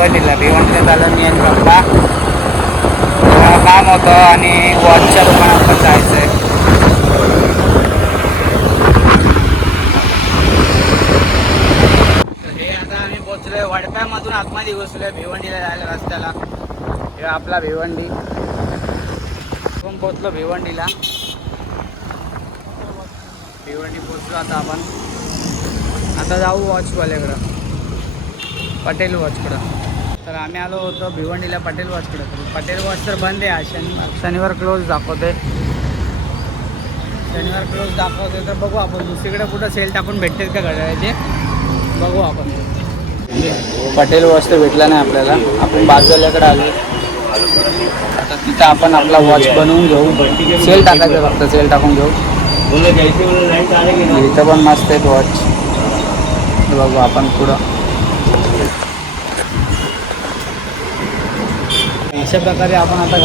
भिवंडीला झालं मी आणि पप्पा काम होतं आणि वॉचच्या दुकानात पण जायचं आहे. हे आता आम्ही पोचलोय वडप्यामधून आतमध्ये घुसलोय भिवंडीला जायला रस्त्याला. हे आपला भिवंडी आपण पोचलो भिवंडीला. भिवंडी पोचलो आता आपण. आता जाऊ वॉचवाल्याकडं, पटेल वॉचकडं. तर आम्ही आलो होतो भिवंडीला पटेल वॉचकडं. पटेल वॉच तर बंद आहे आज, शनिवार क्लोज दाखवते. शनिवार क्लोज दाखवते तर बघू आपण दुसरीकडे कुठं सेल टाकून भेटतील का घड्याळाचे, बघू आपण. पटेल वॉच तर भेटला नाही आपल्याला. आपण बाजूल्याकडे आलो. आता तिथं आपण आपला वॉच बनवून घेऊ. सेल टाकायचं फक्त, सेल टाकून घेऊ. इथं पण मस्त आहेत वॉच, बघू आपण पुढं. अशा प्रकारे आपण आता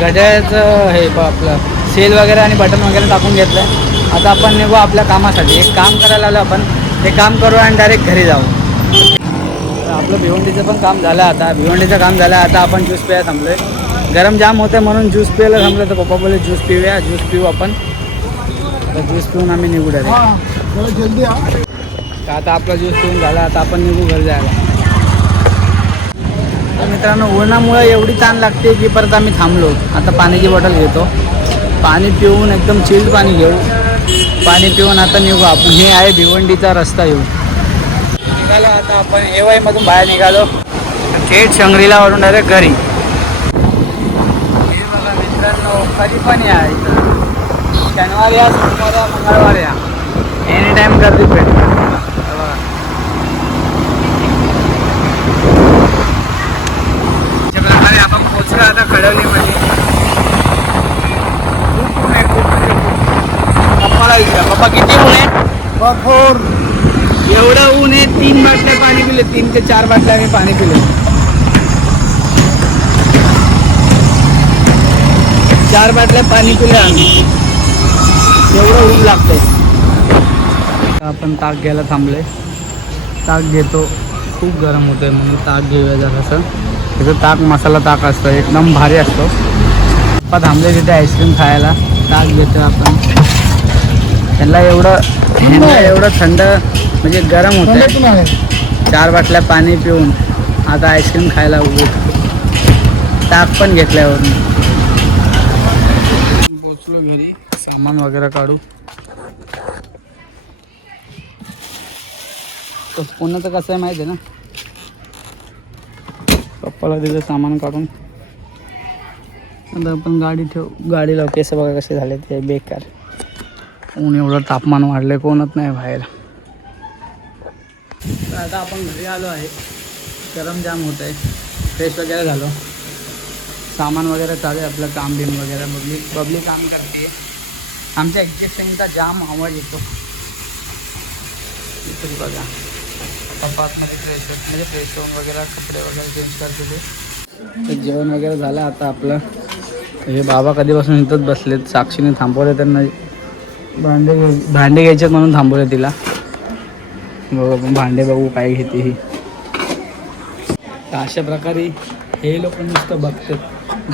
घड्याळाचं हे आपलं सेल वगैरे आणि बटन वगैरे टाकून घेतलं आहे. आता आपण निघू आपल्या कामासाठी. एक काम करायला आलो आपण, ते काम करू आणि डायरेक्ट घरी जाऊ. आपलं भिवंडीचं पण काम झालं. आता भिवंडीचं काम झालं. आता आपण ज्यूस प्यायला थांबलो आहे. गरम जाम होतं म्हणून ज्यूस प्यायला थांबलं. तर पप्पा बोलले ज्यूस पिऊया, ज्यूस पिऊ आपण. तर ज्यूस पिऊन आम्ही निघू डायरेक्ट. जल्दी तर आता आपला ज्यूस पिऊन झाला. आता आपण निघू घरी जायला. तर मित्रांनो उन्हामुळे एवढी ताण लागते की परत आम्ही थांबलो. आता पाण्याची बॉटल घेतो, पाणी पिऊन एकदम चिल्ड पाणी घेऊ. पाणी पिऊन आता निघू आपण. हे आहे भिवंडीचा रस्ता. येऊ निघालो आता आपण एवाईमधून बाहेर निघालो. थेट शंगरीलावरून डायरेक्ट घरी. हे बघा मित्रांनो कधी पण या इथं, शनिवार या, सोमवार या, मंगळवार या, एनी टाईम गर्दी भेटते. प्रकारे आपण पोचलो आता खडवलीमध्ये. खूप ऊन आहे, खूप पप्पाला विचारा पप्पा किती ऊन आहे. भरपूर एवढं ऊन आहे. 3 बाटल्या पाणी पिले, 3 ते 4 बाटल्या मी पाणी पिले. 4 बाटल्या पाणी पिले आम्ही, एवढं ऊन लागतंय. आपण ताक घ्यायला थांबले. ताक घेतो, खूप गरम होतंय म्हणून ताक घेऊया जरासं. तिथं ताक मसाला ताक असतं, एकदम भारी असतो. पप्पा थांबले तिथे आईस्क्रीम खायला. ताक घेतो आपण. त्यांना एवढं थंड म्हणजे गरम होतं. 4 बाटल्या पाणी पिऊन आता आईस्क्रीम खायला उभे. ताक पण घेतल्यावर पोचलो घरी. सामान वगैरे काढू. पुण्याचं कसं आहे माहिती आहे ना. पप्पाला दिलं सामान काढून. आता आपण गाडी ठेवू. गाडी लावू. केस बघा कसे झाले ते बेकार. ऊन एवढं तापमान वाढलं, कोणच नाही बाहेर. तर आता आपण घरी आलो आहे. गरम जाम होत आहे. फ्रेश वगैरे झालो. सामान वगैरे चालू आहे आपलं, काम बिम वगैरे. बबली काम करते. आमच्या एक्झिस्टिंगचा जाम आवाज येतो. तरी बघा पप्पामध्ये फ्रेश होऊन वगैरे कपडे वगैरे चेंज करते ते. तर जेवण वगैरे झालं आता आपलं. हे बाबा कधीपासून इथंच बसलेत. साक्षीने थांबवले त्यांना. भांडे घ्यायचे म्हणून थांबवले तिला. बघू आपण भांडे बघू काय घेते ही. तर अशा प्रकारे हे लोक नुसतं बघतात,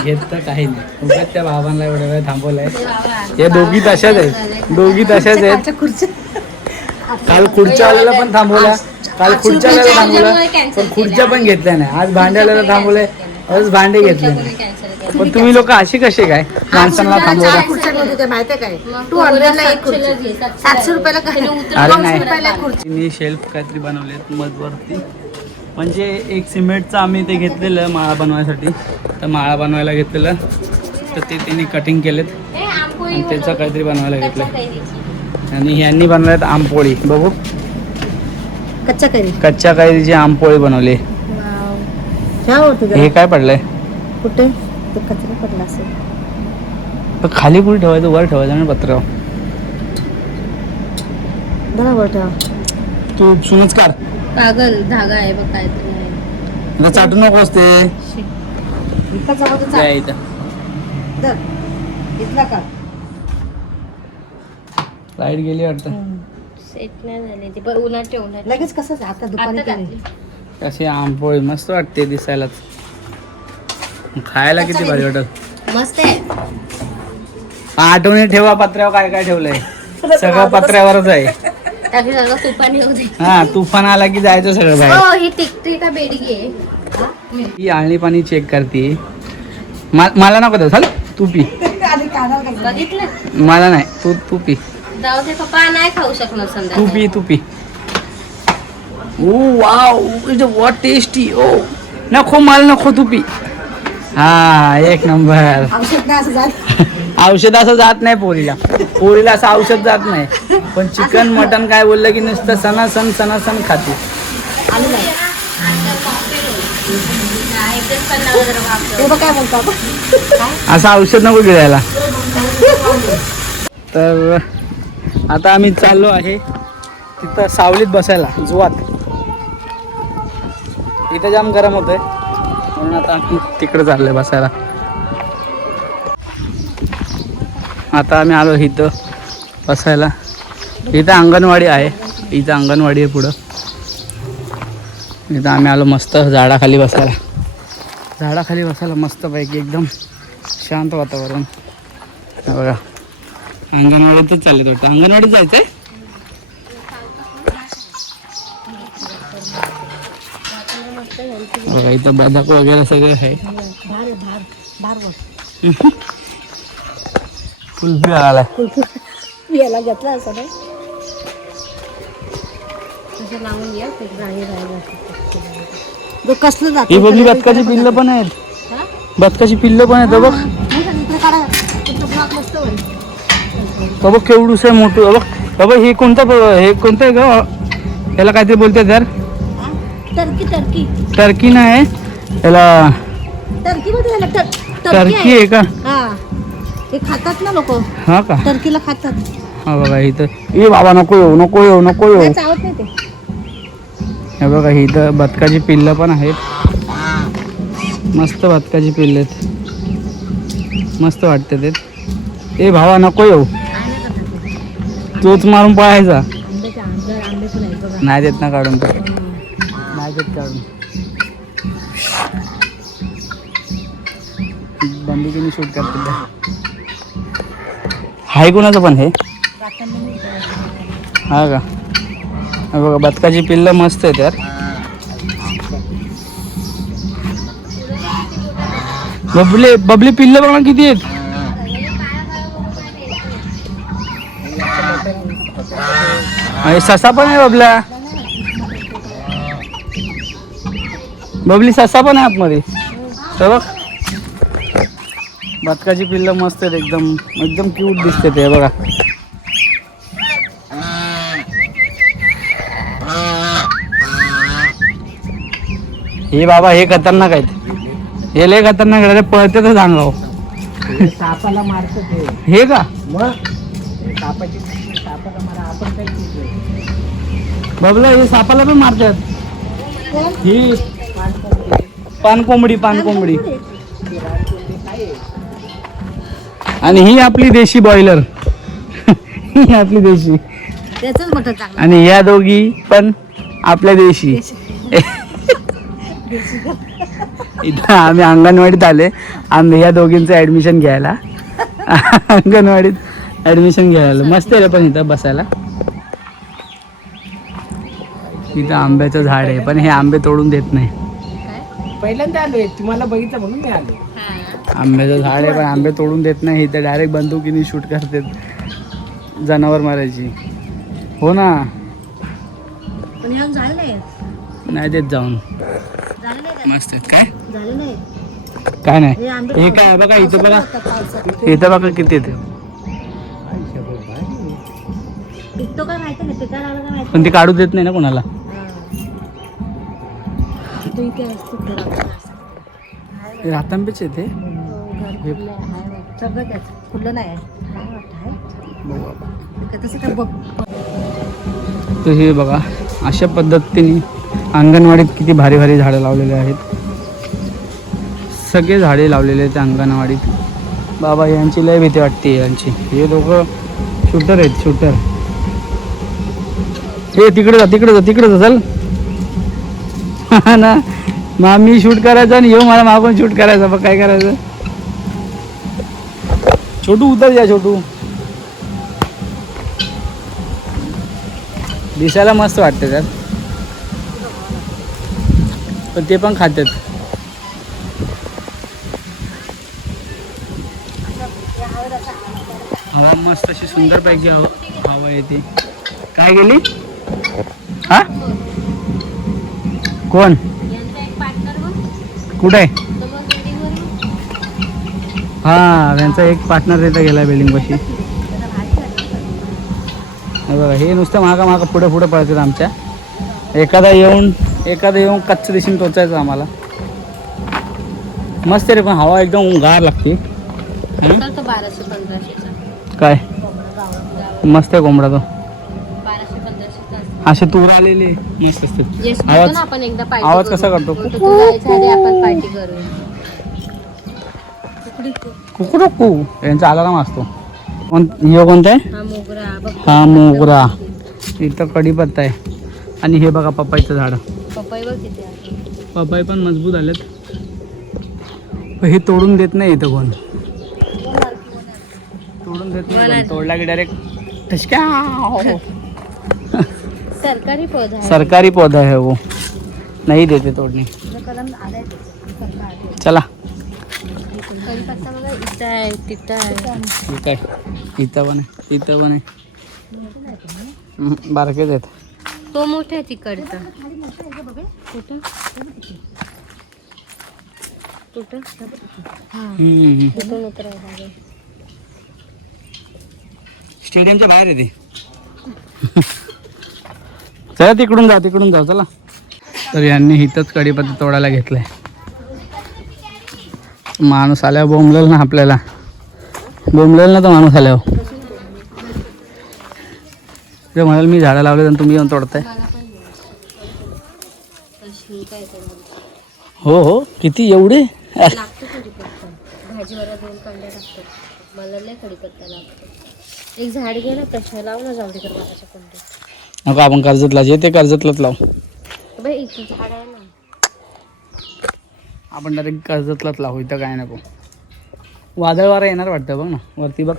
घेत तर काही नाही. उगाच त्या बाबांना एवढ्या वेळ थांबवलं आहे. हे दोघी तशाच आहेत. काल खुर्च्या आलेला पण थांबवला. पण खुर्च्या पण घेतल्या नाही. आज भांड्याला थांबवलंय, आज भांडे घेतले नाही. पण तुम्ही लोक अशी कसे काय माणसांना थांबवता. अरे नाही, मी शेल्फ काहीतरी बनवलेत मधवरती. म्हणजे एक सिमेंटचं आम्ही ते घेतलेलं माळा बनवायसाठी. तर माळा बनवायला घेतलेलं, तर ते त्यांनी कटिंग केलेत आणि त्याचं काहीतरी बनवायला घेतलं. आणि ह्यांनी बनवल्यात आंबपोळी. बघू, कच्च्या कैरीची आंबपोळी बनवली. हे काय पडलंय कुठे कचरा पडला असेल. तर खाली कुठे ठेवायचं, वर ठेवायचं ना पत्र. वर ठेवा. तू सुनच काढ. कागल धागा आहे बघ काहीतरी. चाटू नको असते. लाईट गेली वाटतं. सेट नाही झाली ती, पण उन्हात ठेवणार. लगेच कसं आता दुपारी अशी आंबोळी मस्त वाटते दिसायलाच, खायला किती भारी वाटत. मस्त आहे. आठवणी ठेवा पत्र्यावर काय काय ठेवलंय. सगळं पत्र्यावरच आहे. त्याची सगळं तुपानी होते. हा तुफान आला की जायचं सगळं बाहेर. हो ही टिकटी का बेडगी आहे. ही आळणी पाणी चेक करते. मला नको द्या चाल, तू पी. बघितलं मला नाही, तू पी. जाऊ दे पप्पा नाही खाऊ शकणार संध्याकाळी. तू पी. Oh wow it what tasty. Oh नको मला नको, तू पी. हा एक नंबर. औषध असं जात नाही पोरीला असं औषध जात नाही. पण चिकन मटन काय बोललं की नुसतं सणासण खाते. असं औषध नको गिळायला. तर आता आम्ही चाललो आहे तिथं सावलीत बसायला जुवात. इथं जाम गरम होतंय म्हणून आता आम्ही तिकडे चाललोय बसायला. आता आम्ही आलो इथं बसायला. इथं अंगणवाडी आहे. इथं अंगणवाडी आहे पुढं. इथं आम्ही आलो मस्त झाडाखाली बसायला. झाडाखाली बसायला मस्तपैकी एकदम शांत वातावरण. बघा अंगणवाडीतच चालले वाटतं. अंगणवाडीत जायचं आहे. बघा इथं बदक वगैरे सगळं आहे. कुल्फी आला याला घेतला असं नाही तसं लावून घ्या. कसलं जात ही बघली बदकाची पिल्लं पण आहेत. बदकाची पिल्लं पण आहेत बघ. बघ केवढूस आहे मोठं. बघ बाबा हे कोणतं आहे ग. याला काहीतरी बोलतात यार. टर्की नाही याला. टर्की आहे का. हे खातात ना लोक. हा का. टर्कीला खातात. हा बघा इथं. ए बाबा नको येऊ. चावत नाही ते. हे बघा इथं बदकाची पिल्लं पण आहेत. मस्त बदकाची पिल्लं आहेत. मस्त वाटते ते. ए भावा नको येऊ. तोच मारून पळायचा. नाही देत ना काढून. नाही देत काढून. बंदुकीने शूट करते. हाय कोणाचं पण हे. हा का. बघा बदकाची पिल्लं मस्त आहेत यार. बबली पिल्लं बघा किती आहेत. आणि ससा पण आहे बबला. बबली ससा पण आहे आतमध्ये. बघ बदकाची पिल्लं मस्त आहेत. एकदम क्यूट दिसते ते बघा. हे बाबा हे खतरनाक आहेत. हे लय खतरनाक आहे. पळते तर सांगाव. सापाला मारत हे का मग सापाला मारा आपण काय बबला हे सापाला पण मारतात. ही पानकोंबडी. आणि ही आपली देशी बॉयलर. ही आपली देशी. त्याचंच मटण चांगलं. आणि या दोघी पण आपल्या देशी. इथं आम्ही अंगणवाडीत आले. आम्ही या दोघींचं ऍडमिशन घ्यायला. अंगणवाडीत ऍडमिशन घ्यायला मस्त आहे पण इथं बसायला. इथं आंब्याचं झाड आहे पण हे आंबे तोडून देत नाही. पहिल्यांदा आलोय तुम्हाला बघितलं म्हणून मी आलो. आंब्याचं झाड आहे पण आंबे तोडून देत नाही. इथं डायरेक्ट बंदुकीने शूट करतात जनावर मारायची. हो ना. पण येऊन झालं नाही. नाही देत जाऊन. झालं नाही. मस्त आहेत काय. झालं नाही. काय नाही. हे काय बघा इथं बघा. इथं बघा किती येते. पिकतो काय माहिती नाही. पिकायला लागला काय माहिती. पण ते काढू देत नाही ना कोणाला. तो इथे असतो. हे रातांबेच आहे ते. सगळं त्याच फुलं नाही. तसं काय बघ. तर हे बघा अशा पद्धतीने अंगणवाडीत किती भारी भारी झाडं लावलेले आहेत. सगळे झाडे लावलेले आहेत अंगणवाडीत. बाबा यांची लय भीती वाटते यांची. हे दोघं शूटर आहेत. शूटर. हे तिकडे जा चल. हा ना, मग मी शूट करायचं आणि येऊ मला मागून शूट करायचं. मग काय करायचं? छोटू उतर जा छोटू. दिसायला मस्त वाटते त्यात, पण ते पण खातात. हवा मस्त अशी सुंदर पैकी हवा येते. काय गेली? हा कोण कुठे? हा त्यांचा एक पार्टनर तिथं गेला बिल्डिंग पाशी. बघा हे नुसतं मागा पुढे पुढे पळतात आमच्या. एखादा येऊन कच्चं दिशेने टोचायचं आम्हाला. मस्त रे, पण हवा एकदम गार लागते. 1200-1500 काय मस्त आहे कोंबडा तो. 1200-1500 असे तूर आलेले मस्त असतात. आवाज आपण एकदा आवाज कसा करतो? आपण पार्टी करूया. कुकू यांचा अलार्म असतो. कोणता आहे? हा मोगरा बघ. हा मोगरा. इथं कढीपत्ता आहे. आणि हे बघा पपईचं झाड. पपई बघ किती आहे. पपई पण मजबूत आलेत. हे तोडून देत नाही इथं कोण. तोडून देत नाही, तोडला की डायरेक्ट ठसक्या. सरकारी पौधा है. सरकारी पौधा है वो, नहीं देते तोड़ने. चला कढीपत्ता बघा, इथं आहे तिथं आहे. ठीक आहे. इथं पण आहे. बारकेच आहेत. तो मोठा आहे तिकडचा. कुठं कुठं कुठून उतरायला? स्टेडियमच्या बाहेर आहे ते. चला तिकडून जाऊ चला. तर यांनी इथंच कढीपत्ता तोडायला घेतलाय. माणूस आल्यावर बोंबलेल ना आपल्याला. बोंबलेल ना तो माणूस आल्यावर. ते म्हणाल मी झाडं लावले आणि तुम्ही येऊन तोडताय. हो किती एवढे लागतो कढीपत्ता. भाजीवर 2 कांड्या लागतात. मला लय कढीपत्ता लागतो. एक झाड घे ना, प्रश्न लाव ना जावडेकर बाबाच्या कोणत्या. नको आपण कर्जतला जे ते कर्जतलाच लावू. बाई इथे झाड आहे ना. आपण डायरेक्ट कर्जतलाच लावू. इथं काय नको. वादळ वारा येणार वाटतं बघ ना वरती बघ.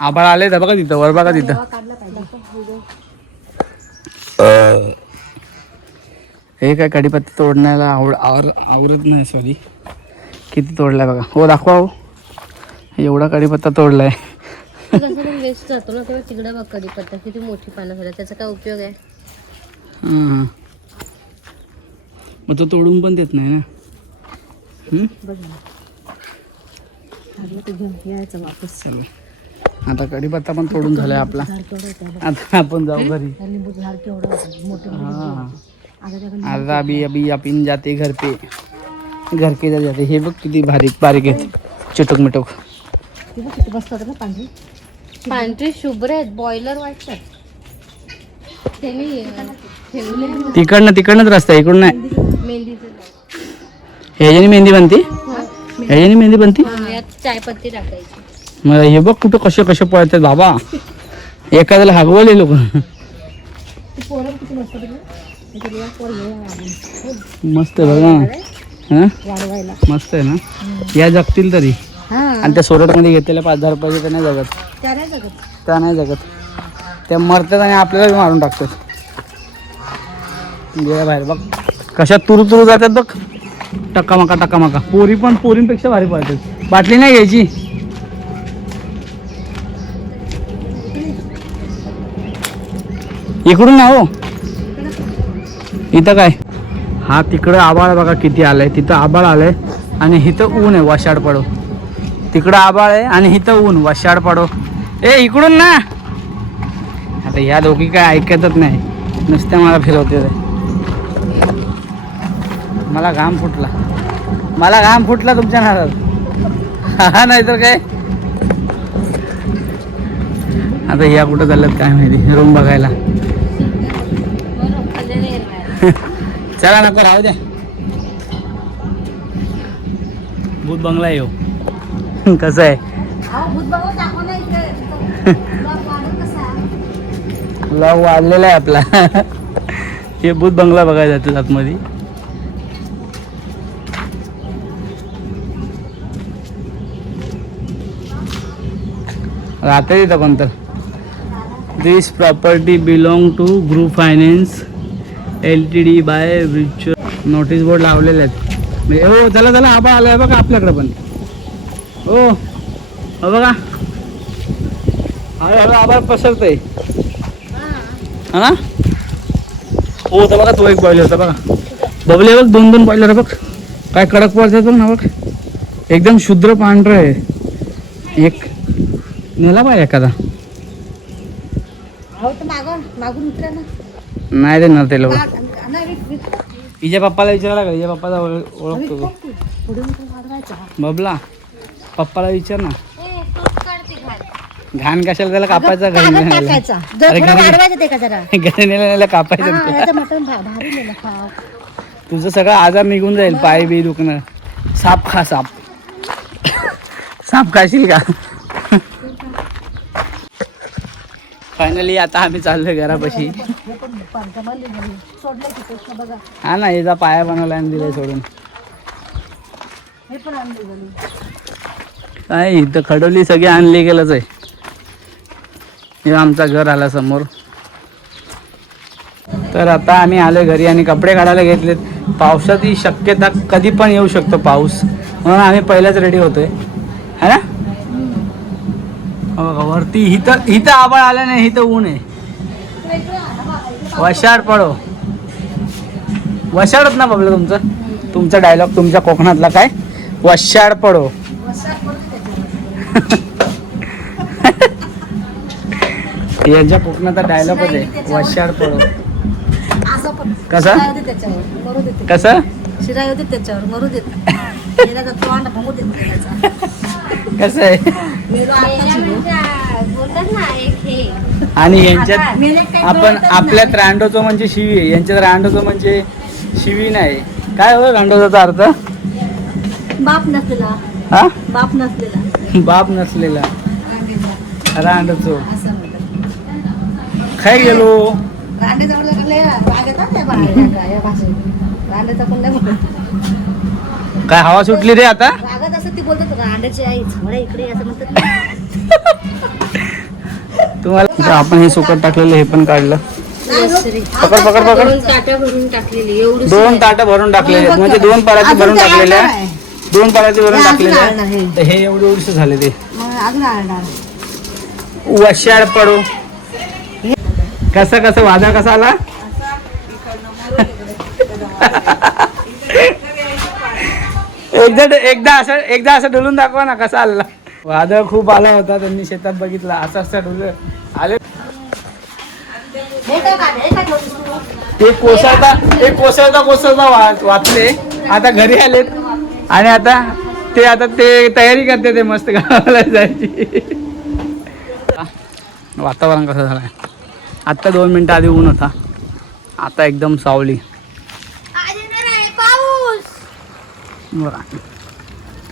आभाळ आले तर बघा तिथं वर बघा तिथं. हे काय कढीपत्ता तोडण्याला आवडत नाही. सॉरी किती तोडलाय बघा. हो दाखवा. हो एवढा कढीपत्ता तोडलाय. वेस्ट जातो ना तेव्हा. तिकडे बघ कढीपत्ता किती मोठी पानं झाली. त्याचा काय उपयोग आहे? हां मग तो तोडून पण देत नाही ना. वापस. आता कढीपत्ता पण तोडून झालाय आपला. आता आपण जाऊ घरी. आता अभी आपण जाते घर पे जाते. हे बघ किती बारीक आहेत. चिटूक मिटूक. पांढरी शुभ्र आहेत. बॉयलर वाटतात. तिकडनंच रस्ता इकडून नाही. ह्याच्यानी मेहंदी बनती. चायपत्ती टाकायची. मग हे बघ कुठं कसे पळतात बाबा. एखाद्याला हागवले लोक. मस्त आहे बघा. मस्त आहे ना. या जगतील तरी. आणि त्या सोरटमध्ये घेतलेल्या 5,000 रुपयाचे त्या नाही जगत. त्या मरतात आणि आपल्याला मारून टाकतात. गेल्या बाहेर बघ कशा तुरू जातात बघ. टक्कामका. पोरींपेक्षा भारी पडतात. बाटली नाही घ्यायची. इकडून ना हो. इथं काय हा तिकडं आबाळ बघा किती आलंय. तिथं आबाळ आलंय आणि इथं ऊन आहे वशाड पडो. तिकडं आबाळ आहे आणि इथं ऊन वशाड पडो. इकडून ना. आता ह्या दोघी काय ऐकतच नाही. नुसत्या मला फिरवते. मला घाम फुटला तुमच्या नादात. हा नाही तर काय. आता ह्या कुठं चालल्यात काय माहिती. रूम बघायला. चला नको राहू द्या. भूत बंगला येऊ. कसं आहे लॉग वाढलेला आहे आपला. हे बुध बंगला बघायला जातात आतमध्ये. राहते तिथं कोणतं. This property belong to group finance LTD by breach. Notice board लावलेले आहेत. म्हणजे हो चला चला आबा आलाय बघा आपल्याकडे पण. हो हो बघा हळूहळू आभार पसरतंय हा ना. हो तर बघा तो एक बॉयलर होता बघा. बबले बघ 2-2 बॉयलर बघ काय कडक पडतात बघ ना बघ. एकदम शुद्र पांढरं आहे. एक नेला पाहिजे एखादा. मागून उतरा ना. नाही देणार ते लोक. हिच्या पप्पाला विचारायला लागला. हिच्या पप्पाला ओळखतो तो. बबला पप्पाला विचार ना. घाण कशाला त्याला कापायचा घरी टाकायचा अरे वाढवायचं ते का जरा. घरी नेला कापायचं. याचं मटण भारी नेलं खाव. तुझं सगळं आजार निघून जाईल. पाय बी दुखणं. साप खा साप. साप खाशील का. फायनली आता आम्ही चाललोय घरापाशी. हा ना याचा पाया बनवला आणि दिलाय सोडून. काय इथं खडोली सगळी आणली गेलंच आहे. हे आमचा घर आला समोर. तर आता आम्ही आलोय घरी आणि कपडे काढायला घेतलेत. पावसाची शक्यता कधी पण येऊ शकतो पाऊस, म्हणून आम्ही पहिल्याच रेडी होतोय है ना. बघा वरती इथं आभाळ आलं नाही. इथं ऊन आहे. वशाड पडो. वशाडच ना बघलं तुमचा डायलॉग तुमच्या कोकणातला काय. वशाड पडो. यांच्या कोकणाचा डायलॉगच आहे वशाड पडो. कसा कसा शिराय होते त्याच्यावर मरू देत. कसं आहे. आणि यांच्यात आपण आपल्यात रांडोचं म्हणजे शिवी आहे. यांच्यात रांडोचं म्हणजे शिवी नाही. काय हो रांडोचा अर्थ. बाप नसलेला. हा बाप नसलेला. बाप नसलेला रांडोचो. खाय गेलो. काय हवा सुटली रे आता. रागात असं ती बोलतात रांड्याची आई झाडा इकडे असं म्हणतात. तुम्हाला आपण हे सुकट टाकलेलं हे पण काढलं. पकड पकड पकड. 2 ताटं भरून टाकलेली. एवढी 2 ताटं भरून टाकलेले म्हणजे 2 पराती भरून टाकलेल्या. 2 पराती भरून टाकलेल्या. हे एवढे वर्ष झाले ते. वशाड पडो. कसं वादा कसा आला. एकदा असं डोलून दाखवा ना कसा आला. वादळ खूप आला होता. त्यांनी शेतात बघितला. असं डोलून आले. ते कोसळता वाचले. आता घरी आलेत आणि आता ते तयारी करते ते मस्त गावाला जायची. वातावरण कसं झालंय. आत्ता 2 मिनिटं आधी ऊन होता. आता एकदम सावली.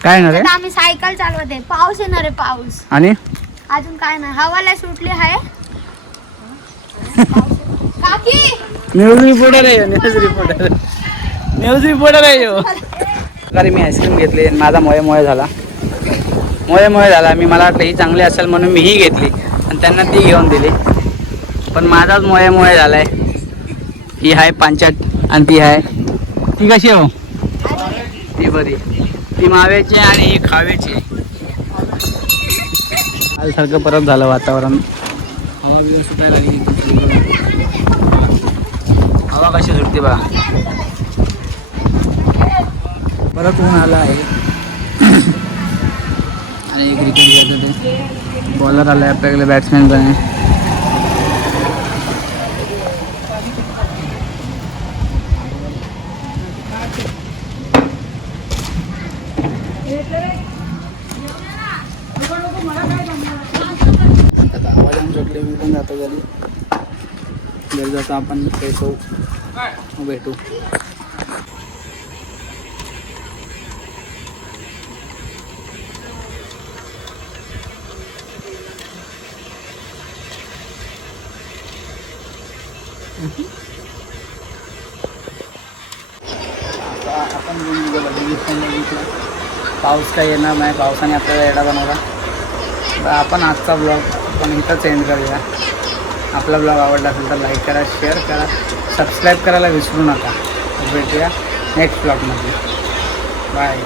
काय ना रे. आम्ही सायकल चालवते. पाऊस येणार आहे. पाऊस आणि अजून काय नाही. हवाला सुटली आहे. काकी न्यूज रिपोर्टर आहे मी आईस्क्रीम घेतली. माझा मोये झाला. मला वाटलं ही चांगली असेल म्हणून मी ही घेतली आणि त्यांना ती घेऊन दिली. पण माझाच मोये झालाय. ही आहे पांचट आणि ती आहे ती कशी हो. ती बरी. ती माव्याची आणि ही खाव्याची. कालसारखं परत झालं वातावरण. हवा बिवा सुटायला लागली. हवा कशी सुटते बघा. परत ऊन आलं आहे. आणि क्रिकेट खेळतो ते बॉलर आला आहे आपल्याकडे. बॅट्समॅन पण आहे. मी पण जातो घरी जातो. आपण भेटू. पण बघितला पाऊस काही येणार नाही, पावसाने आपल्याला येडा बनवला. तर आपण आजचा ब्लॉग आपण इथंच एंड करूया. आपला ब्लॉग आवडला असेल तर लाईक करा, शेअर करा, सबस्क्राईब करायला विसरू नका. भेटूया नेक्स्ट ब्लॉगमध्ये. बाय.